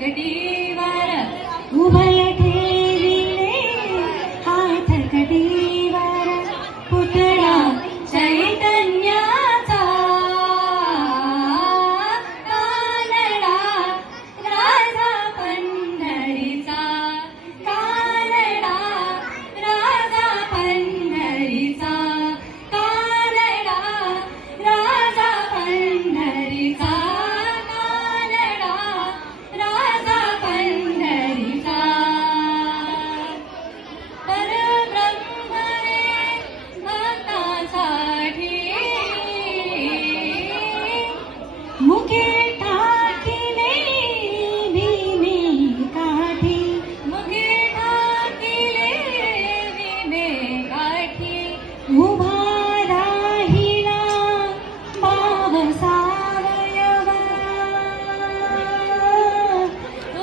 कटीवर उभय ठेविले हात कटीवर पुतळा चैतन्याचा कानडा राजा पंढरीचा कानडा राजा पंढरीचा कानडा राजा पंढरीचा कानडा राजा पंढरीचा परब्रह्मने भक्तासाठी मुखे ठाकिले भीमे काठी मुखे ठाकिले विमे काठी उभा राहिला भाव सावयव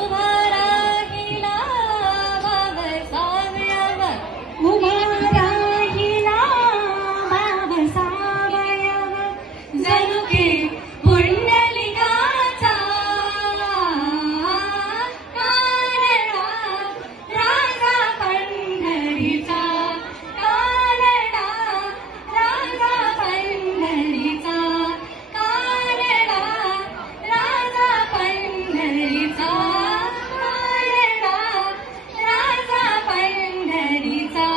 उभा राहिला भाव सावयव उभा राहिला भाव सावयव जणू की पुंडलिकाचा कानडा राजा पंढरीचा कानडा राजा पंढरीचा कानडा राजा पंढरीचा कानडा राजा पंढरीचा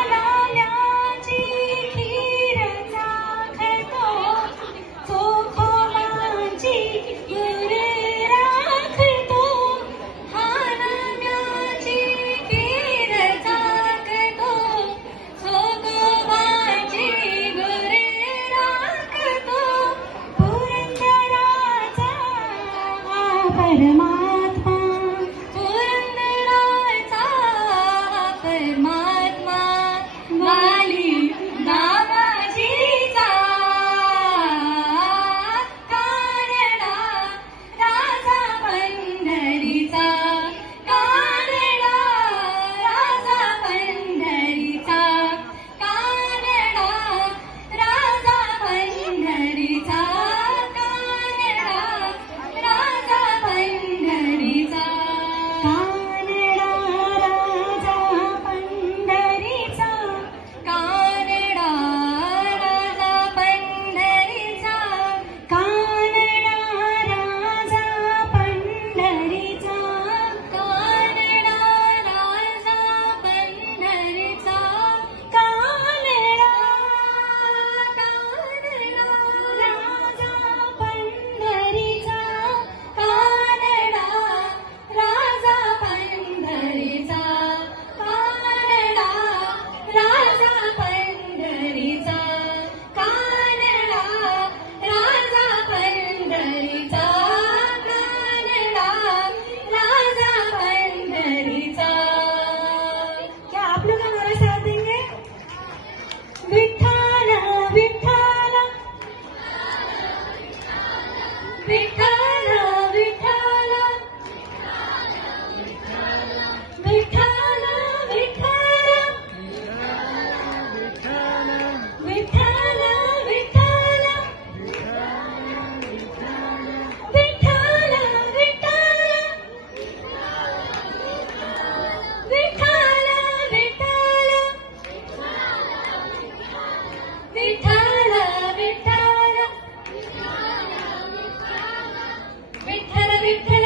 हानाण्याची खीर चाखतो चोखोबाची गुर राखतो हानाण्याची खीर चाखतो सोगोबाची गुरे राखतो पुरंदराचा परमात्मा पुरंदराचा परमात्मा वाली दामाजीचा कानडा राजा पंढरीचा कानडा राजा पंढरीचा कानडा राजा पंढरीचा कानडा राजा पंढरीचा कानडा राजा पंढरीचा कानडा राजा पंढरीचा कानडा राजा पंढरीचा कानडा राजा पंढरीचा कानडा कानडा राजा पंढरीचा कानडा राजा पंढरीचा कानडा राजा पंढरीचा कानडा राजा पंढरीचा कानडा राजा पंढरीचा क्या आप लोग हमारा साथ देंगे? विठ्ठल विठ्ठल विठ्ठल विठ्ठल विठ्ठल विठ्ठल विठ्ठल विठ्ठल विठ्ठल विठ्ठल विठ्ठल विठ्ठल विठ्ठल विठ्ठल